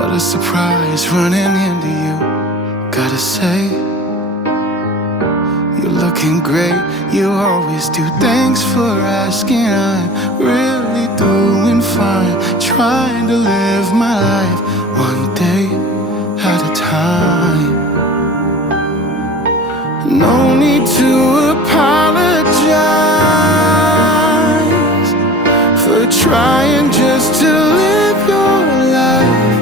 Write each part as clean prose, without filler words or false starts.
What a surprise running into you. Gotta say, you're looking great. You always do. Thanks for asking. I'm really doing fine. Trying to live my life one day at a time. No need to apologize for trying just to live your life.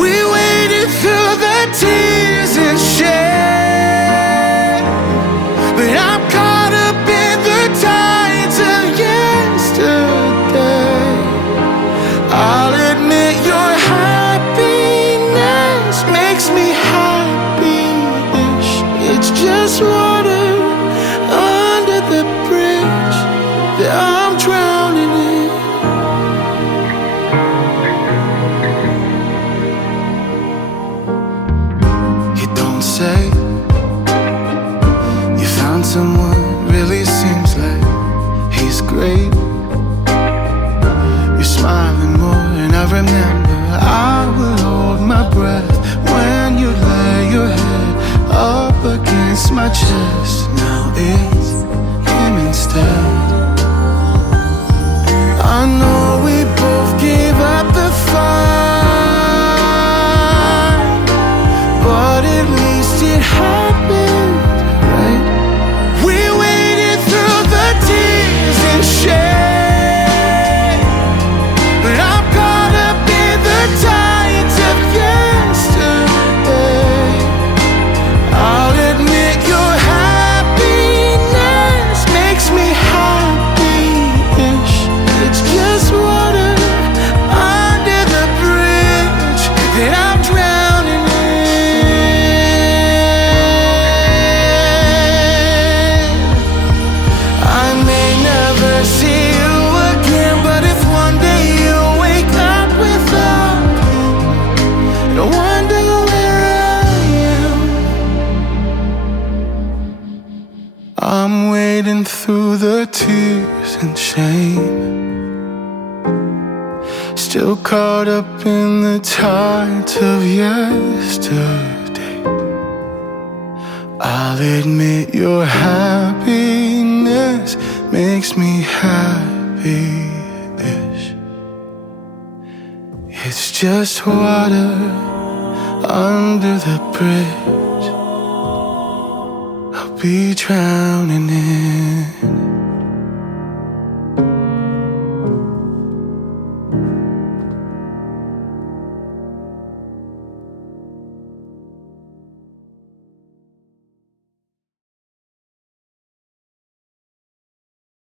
We waited through the tears and shame, but I'm caught up in the tides of yesterday. I'll admit your happiness makes me happy-ish. It's just water under the bridge that I'm drowning in. You don't say you found someone, really seems like he's great. You're smiling more, and I remember I would hold my breath when you lay your head up against my chest. Now it's him instead. I know we both gave up the fight, but at least it happened, right? We waited through the tears and shame, but I'm caught up in the tides of yesterday. I'll admit your happiness makes me happy-ish. It's just water under the bridge that I'm drowning in. I may never see you again, but if one day you wake up without him, no wonder where I am. I'm wading through the tears and shame, still caught up in the tides of yesterday. I'll admit your happiness makes me happy-ish. It's just water under the bridge I'll be drowning in.